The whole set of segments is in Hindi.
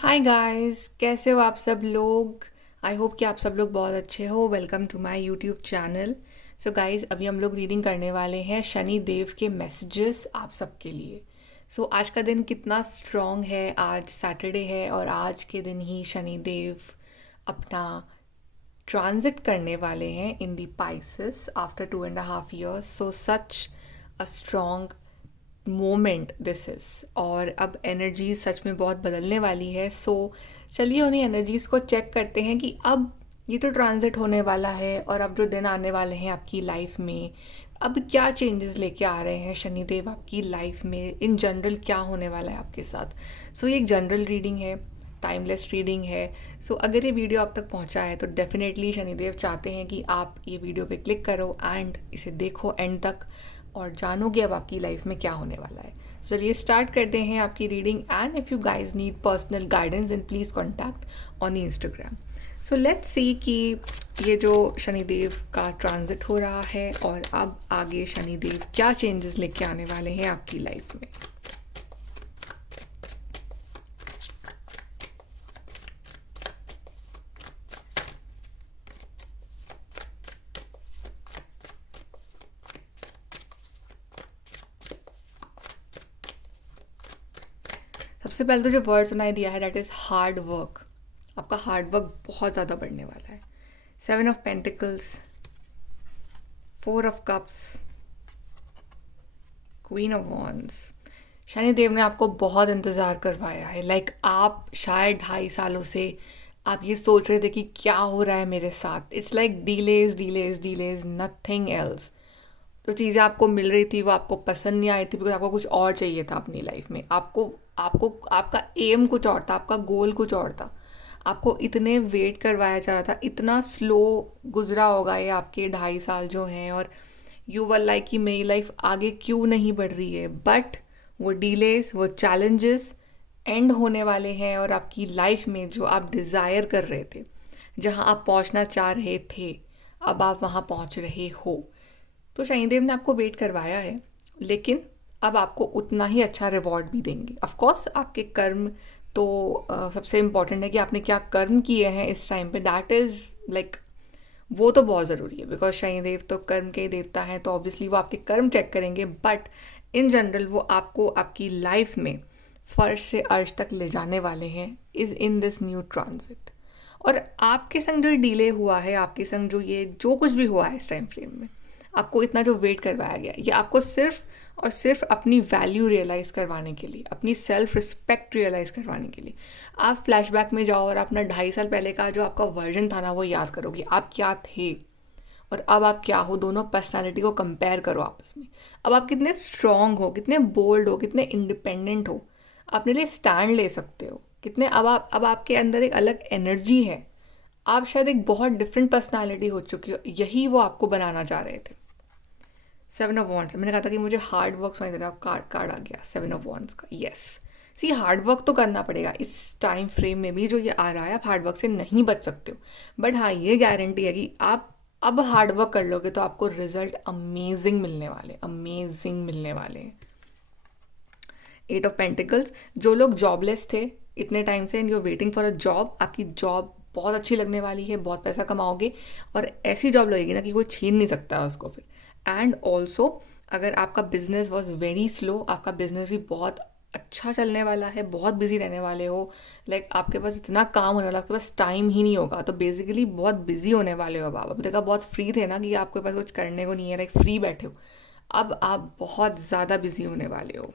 हाय गाइस, कैसे हो आप सब लोग। आई होप कि आप सब लोग बहुत अच्छे हो। Welcome to my YouTube channel. So guys, अभी हम लोग रीडिंग करने वाले हैं शनि देव के मैसेजेस आप सबके लिए। आज का दिन कितना स्ट्रॉन्ग है। आज सैटरडे है और आज के दिन ही शनि देव अपना ट्रांजिट करने वाले हैं in the Pisces after 2.5 years। So such a strong moment this is. और अब एनर्जी सच में बहुत बदलने वाली है। चलिए उन्हीं एनर्जीज़ को चेक करते हैं कि अब ये तो ट्रांजिट होने वाला है और अब जो दिन आने वाले हैं आपकी लाइफ में, अब क्या चेंजेस लेके आ रहे हैं शनिदेव आपकी लाइफ में। इन जनरल क्या होने वाला है आपके साथ। ये एक जनरल रीडिंग है, टाइमलेस रीडिंग है। अगर ये वीडियो आप तक पहुंचा है तो डेफिनेटली शनिदेव चाहते हैं कि आप ये वीडियो पे क्लिक करो एंड इसे देखो एंड तक और जानो कि अब आपकी लाइफ में क्या होने वाला है। चलिए स्टार्ट करते हैं आपकी reading. And if you guys need personal guidance then please contact on Instagram. Let's see कि ये जो शनिदेव का ट्रांजिट हो रहा है और अब आगे शनिदेव क्या चेंजेस लेके आने वाले हैं आपकी लाइफ में। सबसे पहले तो जो वर्ड सुनाई दिया है दैट इज़ हार्ड वर्क। आपका हार्ड वर्क बहुत ज़्यादा बढ़ने वाला है। 7 of Pentacles, 4 of Cups, Queen of Wands। Shanidev ने आपको बहुत इंतज़ार करवाया है। आप शायद 2.5 सालों से आप ये सोच रहे थे कि क्या हो रहा है मेरे साथ। It's like delays delays delays, nothing else. जो चीज़ें आपको मिल रही थी वो आपको पसंद नहीं आई थी बिकॉज आपको कुछ और चाहिए था अपनी लाइफ में। आपको आपको आपका एम कुछ और था, आपका गोल कुछ और था। आपको इतने वेट करवाया जा रहा था, इतना स्लो गुजरा होगा ये आपके 2.5 साल जो हैं। और यू वर लाइक कि मेरी लाइफ आगे क्यों नहीं बढ़ रही है। बट वो डीलेस, वो चैलेंजेस एंड होने वाले हैं और आपकी लाइफ में जो आप डिज़ायर कर रहे थे, जहाँ आप पहुँचना चाह रहे थे, अब आप वहाँ पहुँच रहे हो। तो शनिदेव ने आपको वेट करवाया है, लेकिन अब आपको उतना ही अच्छा रिवॉर्ड भी देंगे। ऑफ कोर्स आपके कर्म तो सबसे इम्पॉर्टेंट है कि आपने क्या कर्म किए हैं इस टाइम पे। दैट इज़ लाइक वो तो बहुत ज़रूरी है बिकॉज शनिदेव तो कर्म के ही देवता हैं, तो ऑब्वियसली वो आपके कर्म चेक करेंगे। बट इन जनरल वो आपको आपकी लाइफ में फर्श से अर्श तक ले जाने वाले हैं is in this new transit. और आपके संग जो डिले हुआ है, आपके संग ये जो कुछ भी हुआ है इस टाइम फ्रेम में, आपको इतना जो वेट करवाया गया, ये आपको सिर्फ और सिर्फ अपनी वैल्यू रियलाइज़ करवाने के लिए, अपनी सेल्फ रिस्पेक्ट रियलाइज़ करवाने के लिए। आप फ्लैशबैक में जाओ और अपना 2.5 साल पहले का जो आपका वर्जन था ना वो याद करो कि आप क्या थे और अब आप क्या हो। दोनों पर्सनालिटी को कंपेयर करो आपस में। अब आप कितने स्ट्रांग हो, कितने बोल्ड हो, कितने इंडिपेंडेंट हो, अपने लिए स्टैंड ले सकते हो कितने। अब आपके अंदर एक अलग एनर्जी है। आप शायद एक बहुत डिफरेंट पर्सनालिटी हो चुकी हो। यही वो आपको बनाना चाह रहे थे। 7 of Wands, मैंने कहा था कि मुझे हार्ड वर्क सुनाई दे रहा, कार्ड कार्ड आ गया 7 of Wands का। यस, सी हार्ड वर्क तो करना पड़ेगा इस टाइम फ्रेम में भी जो ये आ रहा है। आप हार्ड वर्क से नहीं बच सकते हो, बट हाँ ये गारंटी है कि आप अब हार्ड वर्क कर लोगे तो आपको रिजल्ट अमेजिंग मिलने वाले, अमेजिंग मिलने वाले हैं। 8 of Pentacles, जो लोग जॉबलेस थे इतने टाइम से and you are waiting for a job, आपकी जॉब बहुत अच्छी लगने वाली है, बहुत पैसा कमाओगे और ऐसी जॉब लगेगी ना कि कोई छीन नहीं सकता है उसको फिर। एंड ऑल्सो अगर आपका बिजनेस वॉज वेरी स्लो, आपका बिजनेस भी बहुत अच्छा चलने वाला है, बहुत बिजी रहने वाले हो। आपके पास इतना काम होने वाला, आपके पास टाइम ही नहीं होगा। तो बेसिकली बहुत बिजी होने वाले हो। अब देखा बहुत फ्री थे ना कि आपके पास कुछ करने को नहीं है, फ्री बैठे हो। अब आप बहुत ज़्यादा बिजी होने वाले हो।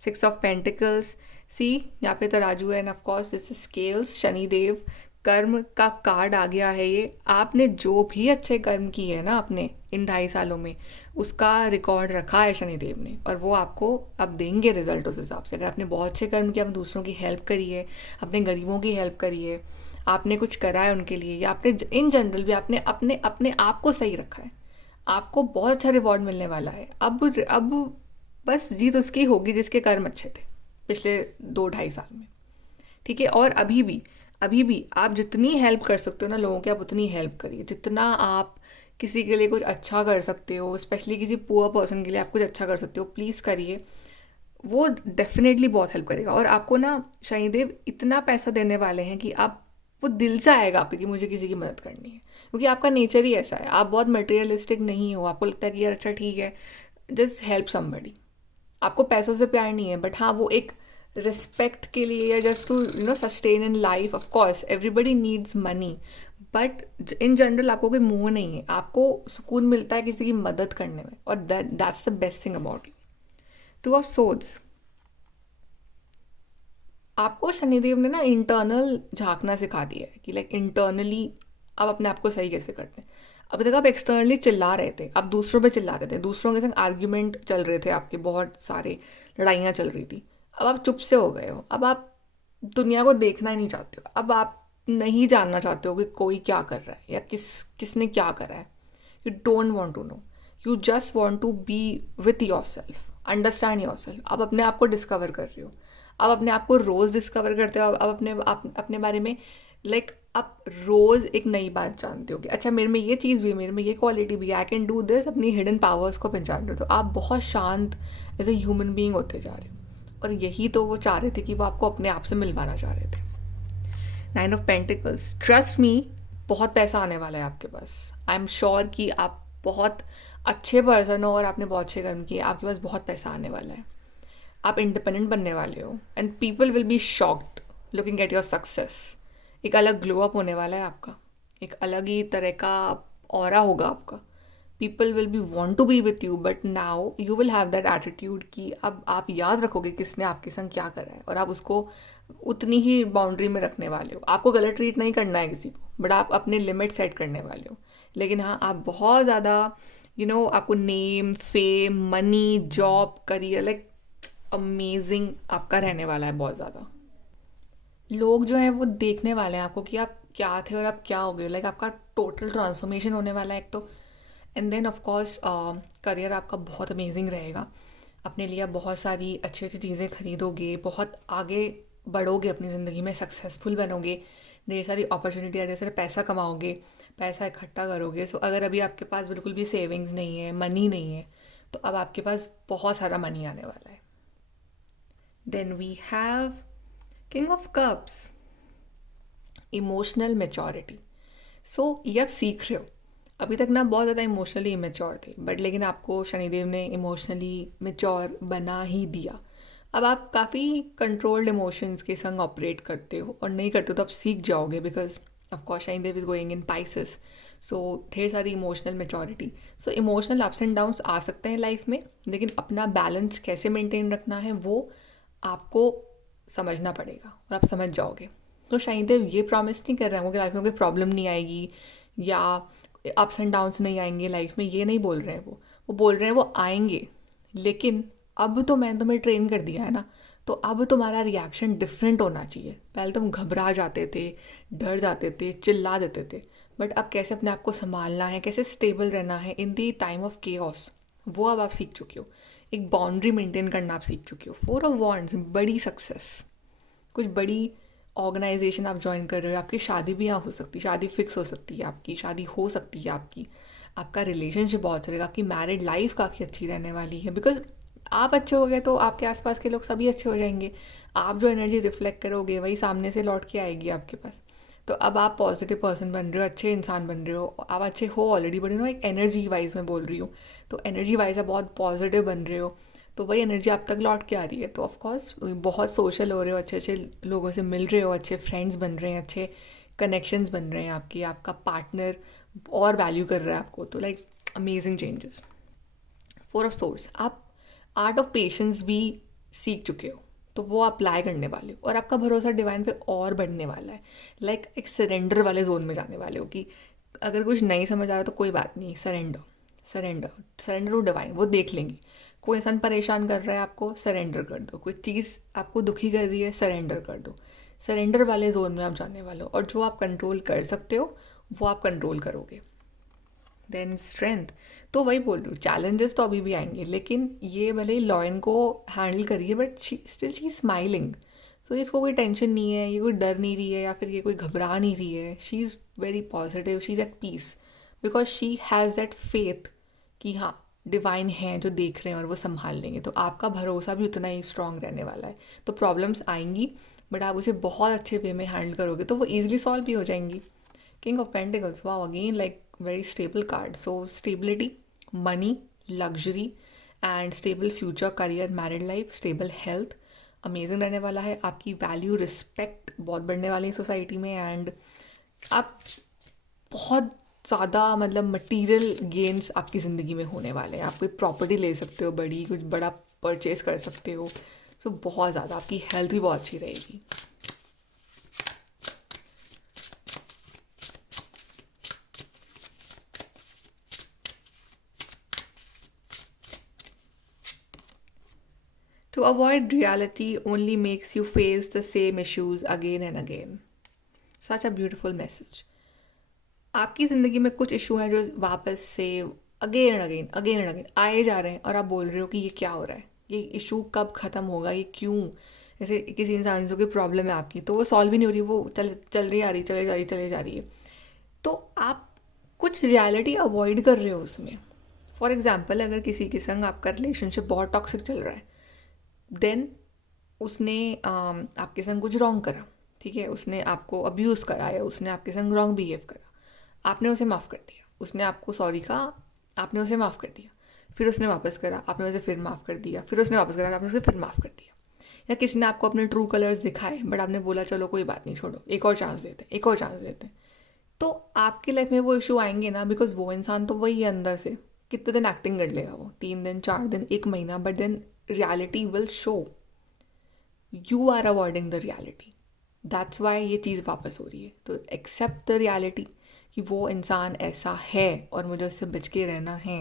6 of Pentacles, सी यहाँ पे तराजू है end of course this scales. Shanidev कर्म का कार्ड आ गया है ये। आपने जो भी अच्छे कर्म किए हैं ना अपने इन 2.5 सालों में, उसका रिकॉर्ड रखा है शनिदेव ने और वो आपको अब देंगे रिजल्ट उस हिसाब से। अगर आपने बहुत अच्छे कर्म किए, आपने दूसरों की हेल्प करी है, अपने गरीबों की हेल्प करी है, आपने कुछ करा है उनके लिए, या आपने इन जनरल भी आपने अपने अपने आप को सही रखा है, आपको बहुत अच्छा रिवॉर्ड मिलने वाला है। अब बस जीत उसकी होगी जिसके कर्म अच्छे थे पिछले 2-2.5 साल में। ठीक है। और अभी भी आप जितनी हेल्प कर सकते हो ना लोगों की, आप उतनी हेल्प करिए। जितना आप किसी के लिए कुछ अच्छा कर सकते हो, स्पेशली किसी पुअर पर्सन के लिए आप कुछ अच्छा कर सकते हो, प्लीज़ करिए। वो डेफिनेटली बहुत हेल्प करेगा। और आपको ना शनिदेव इतना पैसा देने वाले हैं कि आप, वो दिल से आएगा आपके कि मुझे किसी की मदद करनी है, क्योंकि आपका नेचर ही ऐसा है। आप बहुत मटेरियलिस्टिक नहीं हो, आपको लगता है कि यार अच्छा ठीक है, जस्ट हेल्प समबडी। आपको पैसों से प्यार नहीं है, बट हाँ वो एक रिस्पेक्ट के लिए या just to sustain in life, of course everybody needs money, but in general आपको कोई मोह नहीं है, आपको सुकून मिलता है किसी की मदद करने में, और that's the best thing about you. Two of swords, आपको शनिदेव ने ना इंटरनल झांकना सिखा दिया है कि लाइक इंटरनली आप अपने आप को सही कैसे करते हैं। अभी तक आप एक्सटर्नली चिल्ला रहे थे, आप दूसरों पे चिल्ला रहे थे, दूसरों के संग आर्ग्यूमेंट चल रहे थे आपके, बहुत सारे लड़ाइयाँ चल रही थी। अब आप चुप से हो गए हो, अब आप दुनिया को देखना ही नहीं चाहते हो, अब आप नहीं जानना चाहते हो कि कोई क्या कर रहा है या किसने क्या करा है। You don't want to know, you just want to be with your self, understand your self. आप अपने आप को डिस्कवर कर रहे हो, आप अपने आप को रोज़ डिस्कवर करते हो, आप अपने बारे में लाइक आप रोज़ एक नई बात जानते हो कि अच्छा मेरे में ये चीज़ भी है, मेरे में ये क्वालिटी भी है, आई कैन डू दिस। अपनी हिडन पावर्स को पहचान रहे हो, तो आप बहुत शांत एज ए ह्यूमन बीइंग होते जा रहे हो। और यही तो वो चाह रहे थे कि वो आपको अपने आप से मिलवाना चाह रहे थे। 9 ऑफ पेंटिकल्स, ट्रस्ट मी, बहुत पैसा आने वाला है आपके पास। आई एम श्योर कि आप बहुत अच्छे पर्सन हो और आपने बहुत अच्छे कर्म किए, आपके पास बहुत पैसा आने वाला है। आप इंडिपेंडेंट बनने वाले हो and people will be shocked looking at your success. एक अलग ग्लो अप होने वाला है आपका, एक अलग ही तरह का ऑरा होगा आपका। People will be want to be with you, but now you will have that attitude कि अब आप याद रखोगे किसने आपके संग क्या करा है, और आप उसको उतनी ही बाउंड्री में रखने वाले हो। आपको गलत ट्रीट नहीं करना है किसी को, बट आप अपने लिमिट सेट करने वाले हो। लेकिन हाँ, आप बहुत ज़्यादा आपको name, fame, money, job, career, like amazing आपका रहने वाला है बहुत ज़्यादा। लोग जो हैं वो देखने वाले हैं आपको कि आप क्या थे और आप क्या हो गए, लाइक आपका टोटल ट्रांसफॉर्मेशन होने वाला है एक तो। And then of course career आपका बहुत अमेजिंग रहेगा। अपने लिए आप बहुत सारी अच्छी अच्छी चीज़ें खरीदोगे, बहुत आगे बढ़ोगे अपनी ज़िंदगी में, सक्सेसफुल बनोगे, ढेर सारी अपॉर्चुनिटी, ढेर सारे पैसा कमाओगे, पैसा इकट्ठा करोगे। सो अगर अभी आपके पास बिल्कुल भी सेविंग्स नहीं है, मनी नहीं है, तो अब आपके पास बहुत सारा मनी आने वाला है। Then we have king of cups, emotional maturity. So ये आप सीख रहे हो। अभी तक ना बहुत ज़्यादा इमोशनली इमेच्योर थे, बट लेकिन आपको शनिदेव ने इमोशनली मेच्योर बना ही दिया। अब आप काफ़ी कंट्रोल्ड इमोशंस के संग ऑपरेट करते हो, और नहीं करते हो तो आप सीख जाओगे, because of course Shanidev is going in Pisces. So ढेर सारी emotional maturity. So emotional ups and downs आ सकते हैं लाइफ में, लेकिन अपना बैलेंस कैसे मेंटेन रखना है वो आपको समझना पड़ेगा, और आप समझ जाओगे। तो शनिदेव ये प्रॉमिस नहीं कर रहे हैं कि लाइफ में कोई प्रॉब्लम नहीं आएगी या अप्स एंड डाउन्स नहीं आएंगे लाइफ में, ये नहीं बोल रहे हैं। वो बोल रहे हैं वो आएंगे, लेकिन अब तो मैंने तुम्हें ट्रेन कर दिया है ना, तो अब तुम्हारा रिएक्शन डिफरेंट होना चाहिए। पहले तुम घबरा जाते थे, डर जाते थे, चिल्ला देते थे, बट अब कैसे अपने आप को संभालना है, कैसे स्टेबल रहना है इन दी टाइम ऑफ केओस, वो अब आप सीख चुके हो। एक बाउंड्री मेंटेन करना आप सीख चुके हो। 4 ऑफ वॉन्ड्स, बड़ी सक्सेस, कुछ बड़ी ऑर्गेनाइजेशन आप ज्वाइन कर रहे हो, आपकी शादी भी यहाँ हो सकती है, शादी फिक्स हो सकती है, आपकी शादी हो सकती है, आपका रिलेशनशिप बहुत चलेगा, आपकी मैरिड लाइफ काफ़ी अच्छी रहने वाली है। बिकॉज आप अच्छे हो गए तो आपके आसपास के लोग सभी अच्छे हो जाएंगे। आप जो एनर्जी रिफ्लेक्ट करोगे वही सामने से लौट के आएगी आपके पास। तो अब आप पॉजिटिव पर्सन बन रहे हो, अच्छे इंसान बन रहे हो, आप अच्छे हो ऑलरेडी, बट एक एनर्जी वाइज मैं बोल रही हूँ, तो एनर्जी वाइज आप बहुत पॉजिटिव बन रहे हो, तो वही एनर्जी आप तक लौट के आ रही है। तो ऑफकोर्स बहुत सोशल हो रहे हो, अच्छे अच्छे लोगों से मिल रहे हो, अच्छे फ्रेंड्स बन रहे हैं, अच्छे कनेक्शंस बन रहे हैं आपकी, आपका पार्टनर और वैल्यू कर रहा है आपको, तो like amazing changes. 4 of swords, आप आर्ट ऑफ पेशेंस भी सीख चुके हो, तो वो आप अप्लाई करने वाले हो, और आपका भरोसा डिवाइन पे और बढ़ने वाला है। लाइक एक सरेंडर वाले जोन में जाने वाले हो कि अगर कुछ नहीं समझ आ रहा तो कोई बात नहीं, surrender surrender surrender to divine, वो देख लेंगे। कोई इंसान परेशान कर रहा है आपको, सरेंडर कर दो। कोई चीज़ आपको दुखी कर रही है, सरेंडर कर दो। सरेंडर वाले जोन में आप जाने वाले हो, और जो आप कंट्रोल कर सकते हो वो आप कंट्रोल करोगे। देन स्ट्रेंथ, तो वही बोल रही हूँ, चैलेंजेस तो अभी भी आएंगे, लेकिन ये भले ही लॉयन को हैंडल करिए, बट स्टिल शी स्माइलिंग। तो इसको कोई टेंशन नहीं है, ये कोई डर नहीं रही है, या फिर ये कोई घबरा नहीं रही है। She is very positive, she is at peace, because she has that faith कि हाँ डिवाइन हैं जो देख रहे हैं और वो संभाल लेंगे, तो आपका भरोसा भी उतना ही स्ट्रांग रहने वाला है। तो प्रॉब्लम्स आएंगी बट आप उसे बहुत अच्छे वे में हैंडल करोगे तो वो ईजिली सॉल्व भी हो जाएंगी। King of pentacles, wow, again like very stable card. So stability, money, luxury and stable future, career, married life, stable health, amazing रहने वाला है। आपकी वैल्यू, रिस्पेक्ट बहुत बढ़ने वाली है सोसाइटी में, एंड आप बहुत ज़्यादा मतलब मटेरियल गेन्स आपकी ज़िंदगी में होने वाले हैं। आप कोई प्रॉपर्टी ले सकते हो, बड़ी कुछ बड़ा परचेज कर सकते हो। सो बहुत ज़्यादा आपकी हेल्थ भी बहुत अच्छी रहेगी। To avoid reality only makes you face the same issues again and again. Such a beautiful message. आपकी ज़िंदगी में कुछ इशू हैं जो वापस से अगेन एंड अगेन आए जा रहे हैं और आप बोल रहे हो कि ये क्या हो रहा है, ये इशू कब ख़त्म होगा, ये क्यों। जैसे किसी इंसान से कोई प्रॉब्लम है आपकी तो वो सॉल्व ही नहीं हो रही, वो चल रही आ रही, चले जा रही है। तो आप कुछ रियलिटी अवॉइड कर रहे हो उसमें। फॉर एग्जाम्पल, अगर किसी के संग आपका रिलेशनशिप बहुत टॉक्सिक चल रहा है, देन उसने आपके संग कुछ रॉन्ग करा, ठीक है, उसने आपको अब्यूज़ करा या उसने आपके संग रॉन्ग बिहेव करा, आपने उसे माफ़ कर दिया, उसने आपको सॉरी कहा, आपने उसे माफ़ कर दिया, फिर उसने वापस करा, आपने उसे फिर माफ़ कर दिया, फिर उसने वापस करा, आपने उसे फिर माफ़ कर दिया। या किसी ने आपको अपने ट्रू कलर्स दिखाए बट आपने बोला चलो कोई बात नहीं, छोड़ो, एक और चांस देते हैं, एक और चांस देते हैं। तो आपकी लाइफ में वो इशू आएंगे ना, बिकॉज वो इंसान तो वही है अंदर से। कितने दिन एक्टिंग कर लेगा वो, 3 दिन, 4 दिन, 1 महीना, but then reality will show. You are avoiding the reality, that's why ये चीज़ वापस हो रही है। तो एक्सेप्ट द रियलिटी कि वो इंसान ऐसा है और मुझे उससे बच के रहना है,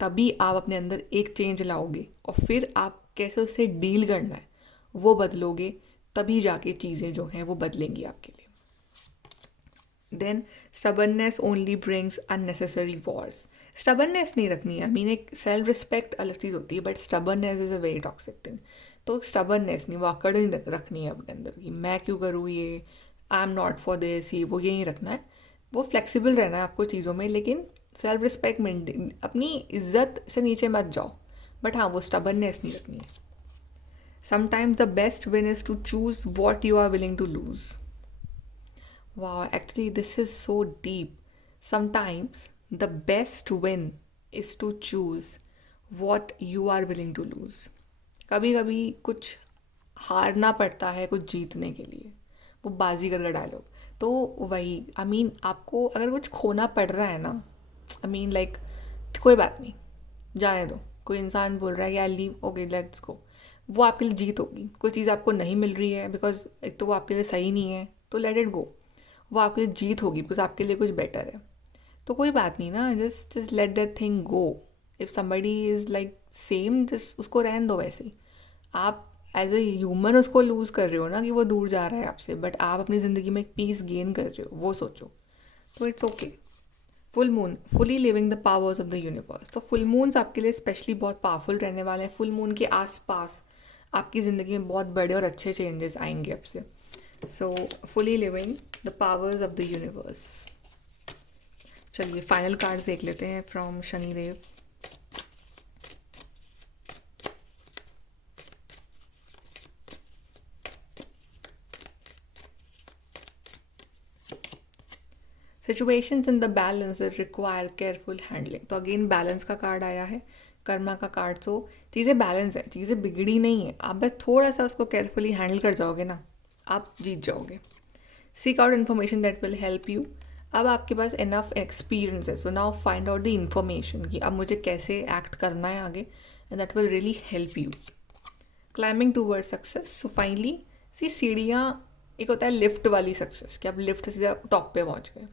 तभी आप अपने अंदर एक चेंज लाओगे और फिर आप कैसे उससे डील करना है वो बदलोगे, तभी जाके चीज़ें जो हैं वो बदलेंगी आपके लिए। Then stubbornness only brings unnecessary wars. Stubbornness नहीं रखनी है, आई मीन एक सेल्फ रिस्पेक्ट अलग चीज़ होती है, but stubbornness is a very toxic thing. तो स्टबर्ननेस नहीं, वो अकड़ नहीं रखनी है अपने अंदर कि मैं क्यों करूँ ये, I am not for this, ये वो, यही रखना है। वो फ्लेक्सिबल रहना है आपको चीज़ों में, लेकिन सेल्फ रिस्पेक्ट मेंटेन, अपनी इज्जत से नीचे मत जाओ, बट हाँ वो स्टबर्ननेस नहीं रखनी है। Sometimes the best win is to choose what you are willing to lose. Wow, actually, this is so deep. Sometimes the best win is to choose what you are willing to lose. कभी कभी कुछ हारना पड़ता है कुछ जीतने के लिए, वो बाजी करके डायलॉग। तो वही आई मीन आपको अगर कुछ खोना पड़ रहा है ना, आई मीन लाइक कोई बात नहीं, जाने दो। कोई इंसान बोल रहा है कि I leave, okay let's go, वो आपके लिए जीत होगी। कोई चीज़ आपको नहीं मिल रही है बिकॉज एक तो वो आपके लिए सही नहीं है, तो लेट इट गो, वो आपके लिए जीत होगी बिकॉज आपके लिए कुछ बेटर है। तो कोई बात नहीं ना, just let that thing go. If somebody is like same, just उसको रहने दो वैसे ही। आप एज ए ह्यूमन उसको लूज़ कर रहे हो ना कि वो दूर जा रहा है आपसे, बट आप अपनी ज़िंदगी में एक पीस गेन कर रहे हो, वो सोचो। तो it's okay. Full moon, fully living the powers of the universe. तो फुल मून्स आपके लिए स्पेशली बहुत पावरफुल रहने वाले हैं। फुल मून के आसपास आपकी ज़िंदगी में बहुत बड़े और अच्छे चेंजेस आएंगे आपसे। सो fully living the powers of the universe. चलिए फाइनल कार्ड्स देख लेते हैं from Shanidev. Situations in the balance require careful handling. तो अगेन बैलेंस का कार्ड आया है, कर्मा का कार्ड। सो चीज़ें बैलेंस है, चीज़ें बिगड़ी नहीं है, आप बस थोड़ा सा उसको केयरफुली हैंडल कर जाओगे ना, आप जीत जाओगे। Seek out information that will help you. अब आपके पास इनफ एक्सपीरियंस है, so now find out the information कि अब मुझे कैसे एक्ट करना है आगे, and that will really help you. Climbing toward success. So finally सी सीढ़ियाँ, एक होता है लिफ्ट वाली सक्सेस कि आप लिफ्ट से सीधा टॉप पे पहुँच गए,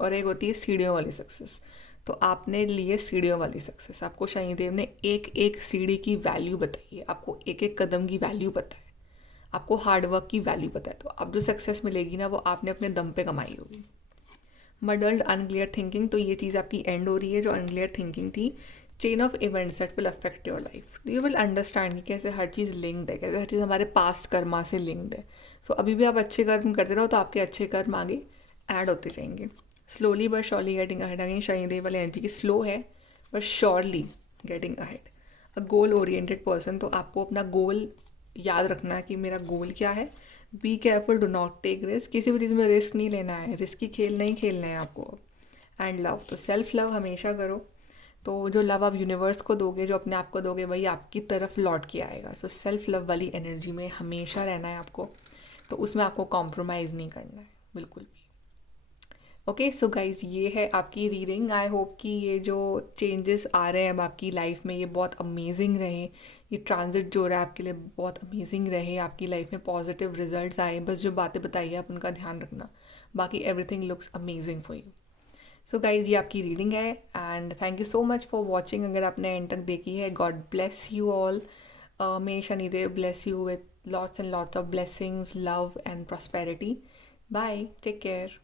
और एक होती है सीढ़ियों वाली सक्सेस। तो आपने लिए सीढ़ियों वाली सक्सेस। आपको शनिदेव ने एक एक सीढ़ी की वैल्यू बताई है, आपको एक एक कदम की वैल्यू पता है, आपको हार्डवर्क की वैल्यू पता है। तो अब जो सक्सेस मिलेगी ना वो आपने अपने दम पे कमाई होगी। Muddled unclear thinking. तो ये चीज़ आपकी एंड हो रही है, जो अनक्लियर थिंकिंग थी। Chain of events that will affect your life. You will understand कि कैसे हर चीज़ लिंक्ड है, कैसे हर चीज़ हमारे पास्ट कर्मा से लिंक्ड है। सो अभी भी आप अच्छे कर्म करते रहो तो आपके अच्छे कर्म आगे ऐड होते जाएंगे। Slowly but surely getting ahead. Again Shanidev वाली एनर्जी की स्लो है but surely getting ahead. A goal oriented person, तो आपको अपना गोल याद रखना है कि मेरा गोल क्या है। Be careful, do not take risk, किसी भी चीज़ में रिस्क नहीं लेना है, रिस्की खेल नहीं खेलना है आपको। एंड लव, तो सेल्फ लव हमेशा करो। तो जो लव आप यूनिवर्स को दोगे, जो अपने आप को दोगे, वही आपकी तरफ लौट के आएगा। सो सेल्फ लव वाली एनर्जी में हमेशा रहना है आपको। तो उसमें आपको कॉम्प्रोमाइज़ नहीं करना है बिल्कुल भी। ओके सो गाइज, ये है आपकी रीडिंग। आई होप कि ये जो चेंजेस आ रहे हैं अब आपकी लाइफ में, ये बहुत अमेजिंग रहे। ये ट्रांजिट जो हो रहा है आपके लिए बहुत अमेजिंग रहे, आपकी लाइफ में पॉजिटिव रिजल्ट्स आए। बस जो बातें बताई है आप उनका ध्यान रखना, बाकी everything looks amazing for you. So guys, ये आपकी रीडिंग है and thank you so much for watching. अगर आपने एंड तक देखी है, God bless you all. May Shanidev bless you with lots and lots of blessings, love and prosperity. Bye, take care.